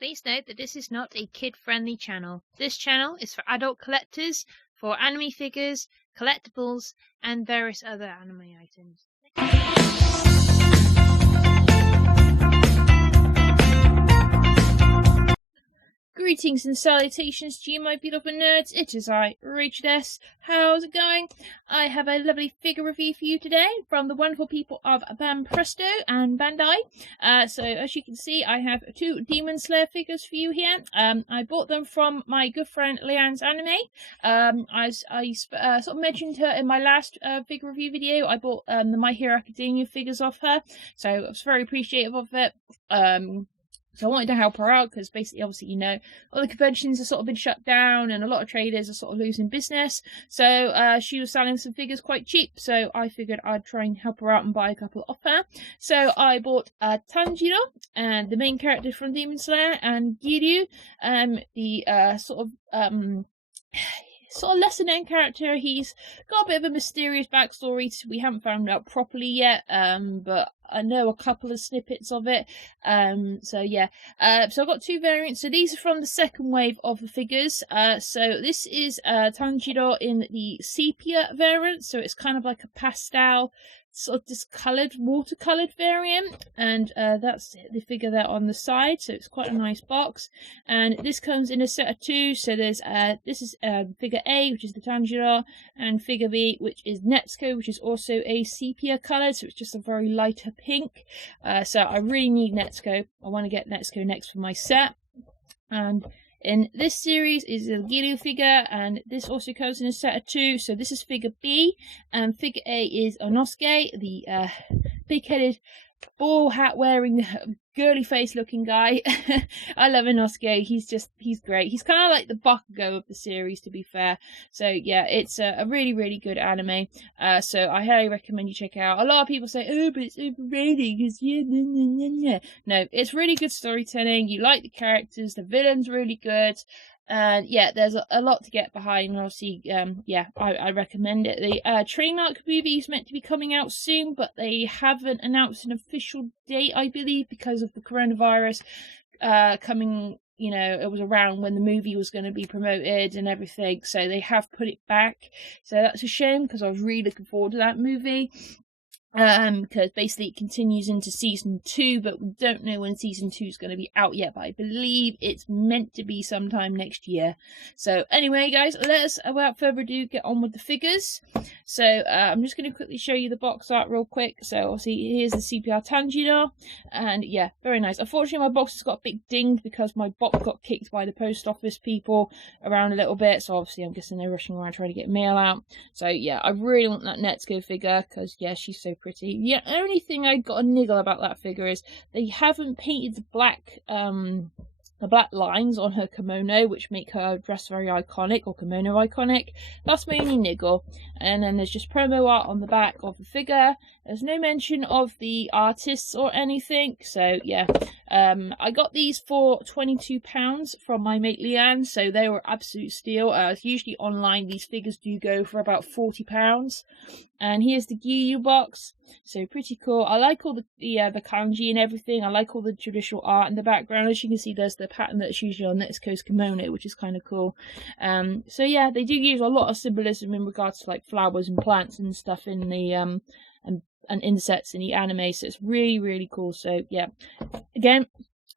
Please note that this is not a kid-friendly channel. This channel is for adult collectors, for anime figures, collectibles, and various other anime items. Greetings and salutations to you, my beautiful nerds. It is I, Rachel S. How's it going? I have a lovely figure review for you today from the wonderful people of Presto and Bandai. So as you can see, I have two Demon Slayer figures for you here. I bought them from my good friend Leanne's Anime. As I sort of mentioned her in my last figure review video, I bought the My Hero Academia figures off her, so I was very appreciative of it. So I wanted to help her out because basically, obviously, you know, all the conventions have sort of been shut down and a lot of traders are sort of losing business. So she was selling some figures quite cheap. So I figured I'd try and help her out and buy a couple off her. So I bought Tanjiro, and the main character from Demon Slayer, and Giryu, the sort of lesser known character. He's got a bit of a mysterious backstory we haven't found out properly yet, but I know a couple of snippets of it. So yeah, so I've got two variants. So these are from the second wave of the figures. So this is Tanjiro in the sepia variant, so it's kind of like a pastel, sort of discoloured, watercoloured variant, and that's the figure there on the side, so it's quite a nice box. And this comes in a set of two, so there's this is figure A, which is the Tanjiro, and figure B, which is Netsuko, which is also a sepia coloured, so it's just a very lighter pink. So I really need Netsuko. I want to get Netsuko next for my set. And in this series is a Giryu figure, and this also comes in a set of two. So this is figure B, and figure A is Onosuke, the big-headed, ball hat wearing, girly face looking guy. I love Onosuke. He's great. He's kind of like the Bakugo of the series, to be fair. So yeah, it's a really, really good anime. So I highly recommend you check it out. A lot of people say, oh, but it's overrated because no, it's really good storytelling. You like the characters, the villain's really good. And yeah, there's a lot to get behind, and obviously, yeah, I recommend it. The Train Arc movie is meant to be coming out soon, but they haven't announced an official date, I believe, because of the coronavirus coming. You know, it was around when the movie was going to be promoted and everything, so they have put it back. So that's a shame, because I was really looking forward to that movie. Because basically it continues into season 2, but we don't know when season 2 is going to be out yet, but I believe it's meant to be sometime next year. So anyway, guys, let's, without further ado, get on with the figures. So I'm just going to quickly show you the box art real quick. So obviously here's the CPR Tanjiro, and yeah, very nice. Unfortunately, my box has got a big ding because my box got kicked by the post office people around a little bit, so obviously I'm guessing they're rushing around trying to get mail out. So yeah, I really want that Netsuko figure because yeah, she's so pretty. The only thing I got a niggle about that figure is they haven't painted the black lines on her kimono, which make her dress very iconic, or kimono iconic. That's my only niggle. And then there's just promo art on the back of the figure. There's no mention of the artists or anything. So yeah, I got these for £22 from my mate Leanne, so they were absolute steal. Usually online these figures do go for about £40. And here's the Giryu box, so pretty cool. I like all the kanji and everything. I like all the traditional art in the background. As you can see, there's the pattern that's usually on Netsuko's kimono, which is kind of cool. So yeah, they do use a lot of symbolism in regards to like flowers and plants and stuff in the and insects in the anime. So it's really, really cool. So yeah, again,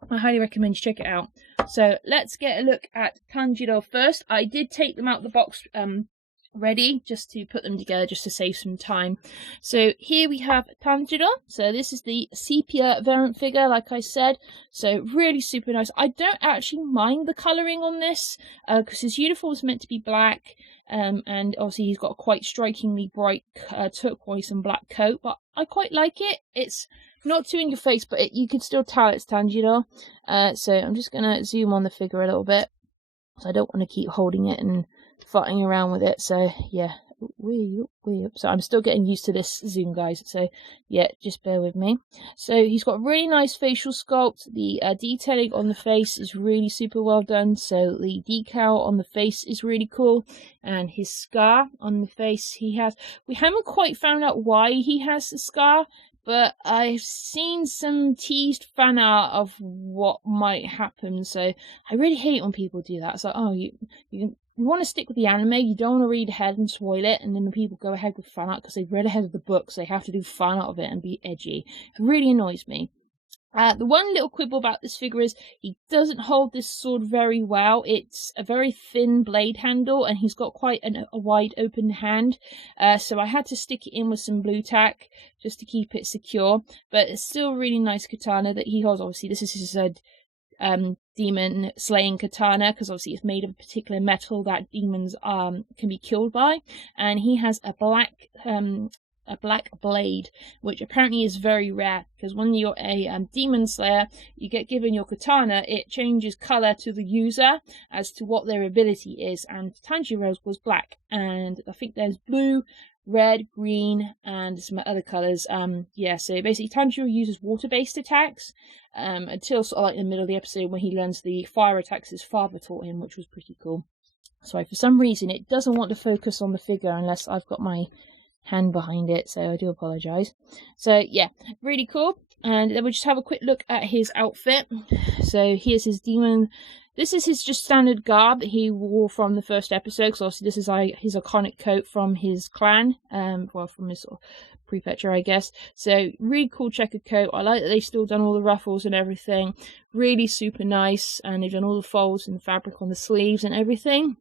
I highly recommend you check it out. So let's get a look at Tanjiro first. I did take them out of the box ready just to put them together, just to save some time. So here we have Tanjiro. So this is the sepia variant figure, like I said, so really super nice. I don't actually mind the colouring on this because his uniform is meant to be black, and obviously he's got a quite strikingly bright turquoise and black coat, but I quite like it. It's not too in your face, but you can still tell it's Tanjiro. So I'm just going to zoom on the figure a little bit, so I don't want to keep holding it and farting around with it. So yeah, so I'm still getting used to this zoom, guys, so yeah, just bear with me. So he's got a really nice facial sculpt. The detailing on the face is really super well done, so the decal on the face is really cool, and his scar on the face we haven't quite found out why he has the scar, but I've seen some teased fan art of what might happen, so I really hate when people do that. It's like, oh, you want to stick with the anime, you don't want to read ahead and spoil it, and then when people go ahead with fan art because they've read ahead of the books, they have to do fan art of it and be edgy. It really annoys me. The one little quibble about this figure is he doesn't hold this sword very well. It's a very thin blade handle, and he's got quite a wide open hand. So I had to stick it in with some blue tack just to keep it secure. But it's still a really nice katana that he holds. Obviously, this is his demon slaying katana, because obviously it's made of a particular metal that demons can be killed by. And he has a black blade, which apparently is very rare, because when you're a demon slayer, you get given your katana, it changes colour to the user as to what their ability is, and Tanjiro's was black, and I think there's blue, red, green, and some other colours. So basically Tanjiro uses water-based attacks until sort of like in the middle of the episode when he learns the fire attacks his father taught him, which was pretty cool. Sorry, for some reason it doesn't want to focus on the figure unless I've got my hand behind it, so I do apologise. So yeah, really cool. And then we'll just have a quick look at his outfit. So here's his demon. This is his just standard garb that he wore from the first episode, because obviously this is his iconic coat from his clan, from his sort of prefecture, I guess. So really cool checkered coat. I like that they've still done all the ruffles and everything. Really super nice, and they've done all the folds and the fabric on the sleeves and everything.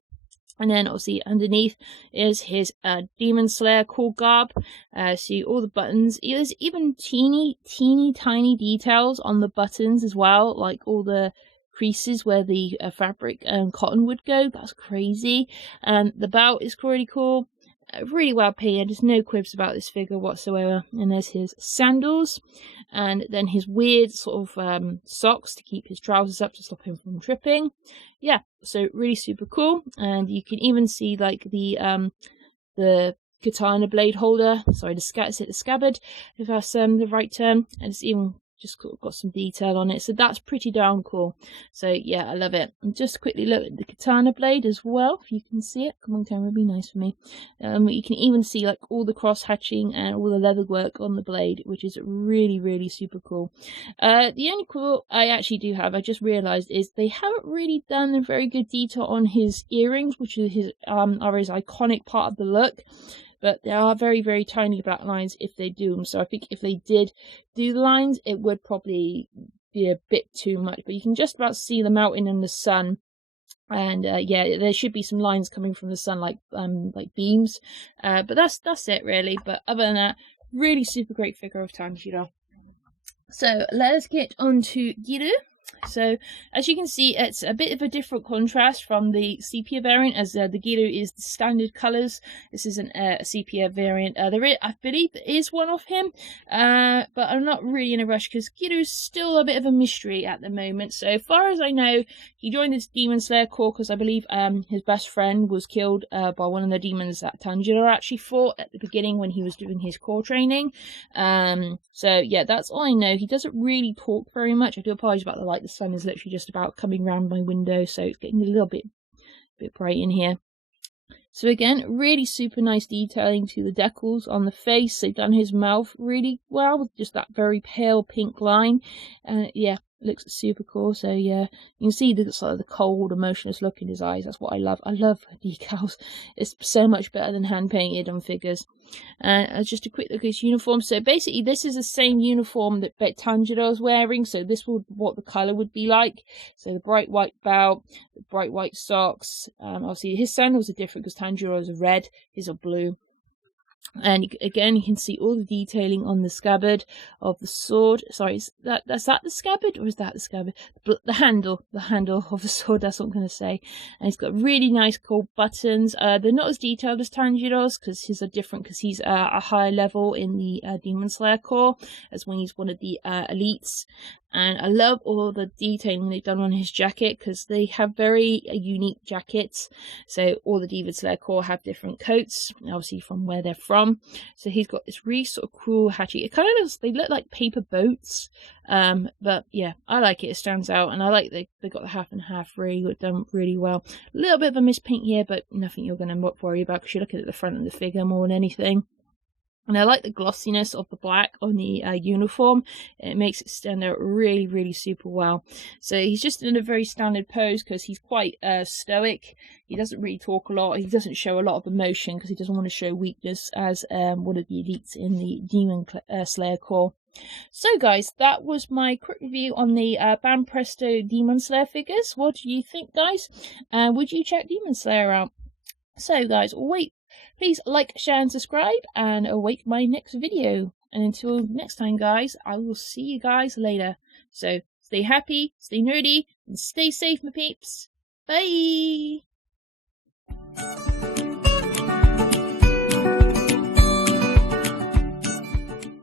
And then obviously underneath is his Demon Slayer core garb. See all the buttons. There's even teeny tiny details on the buttons as well, like all the creases where the fabric and cotton would go. That's crazy. And the belt is really cool. Really well painted. There's no quibs about this figure whatsoever. And there's his sandals, and then his weird sort of socks to keep his trousers up to stop him from tripping. Yeah, so really super cool. And you can even see like the katana blade holder. Sorry, the scabbard, if that's the right term. And it's even just got some detail on it, so that's pretty darn cool. So yeah, I love it. And just quickly look at the katana blade as well, if you can see it. Come on camera, be nice for me. You can even see like all the cross hatching and all the leather work on the blade, which is really super cool. The only quote I actually do have, I just realised, is they haven't really done a very good detail on his earrings, which is his iconic part of the look. But there are very tiny black lines if they do them. So I think if they did do the lines, it would probably be a bit too much. But you can just about see them out in the sun. And yeah, there should be some lines coming from the sun, like beams. But that's it really. But other than that, really super great figure of Tanjiro. So let's get on to Giru. So as you can see, it's a bit of a different contrast from the sepia variant, as the Giru is the standard colours. This isn't a sepia variant. I believe there is one of him, but I'm not really in a rush because Giru's still a bit of a mystery at the moment. So far as I know, he joined this Demon Slayer corps because I believe his best friend was killed by one of the demons that Tanjiro actually fought at the beginning when he was doing his corps training. So yeah, that's all I know. He doesn't really talk very much. I do apologise about the light. The sun is literally just about coming round my window, so it's getting a little bit bright in here. So again, really super nice detailing to the decals on the face. They've done his mouth really well with just that very pale pink line. Yeah, looks super cool. So yeah, you can see the sort of the cold, emotionless look in his eyes. That's what I love. I love decals. It's so much better than hand painted on figures. Just a quick look at his uniform. So basically, this is the same uniform that Tanjiro is wearing. So this would what the color would be like. So the bright white belt, the bright white socks. Obviously, his sandals are different because Tanjiro's are red, his are blue. And again, you can see all the detailing on the scabbard of the sword. Sorry, that's that the scabbard, or is that the scabbard? The handle of the sword. That's what I'm going to say. And it's got really nice cool buttons. They're not as detailed as Tanjiro's because his are different because he's a higher level in the Demon Slayer corps, as when he's one of the elites. And I love all the detailing they've done on his jacket because they have very unique jackets. So all the Demon Slayer corps have different coats, obviously from where they're from. So he's got this really sort of cool hatchet. It kind of looks, they look like paper boats. But yeah, I like it. It stands out, and I like they got the half and half really done really well. A little bit of a mispaint here, but nothing you're going to worry about because you're looking at the front of the figure more than anything. And I like the glossiness of the black on the uniform. It makes it stand out really, really super well. So he's just in a very standard pose because he's quite stoic. He doesn't really talk a lot. He doesn't show a lot of emotion because he doesn't want to show weakness as one of the elites in the Demon Slayer Corps. So guys, that was my quick review on the Banpresto Demon Slayer figures. What do you think, guys? Would you check Demon Slayer out? So guys, please like, share and subscribe and await my next video. And until next time guys, I will see you guys later. So stay happy, stay nerdy, and stay safe my peeps. Bye!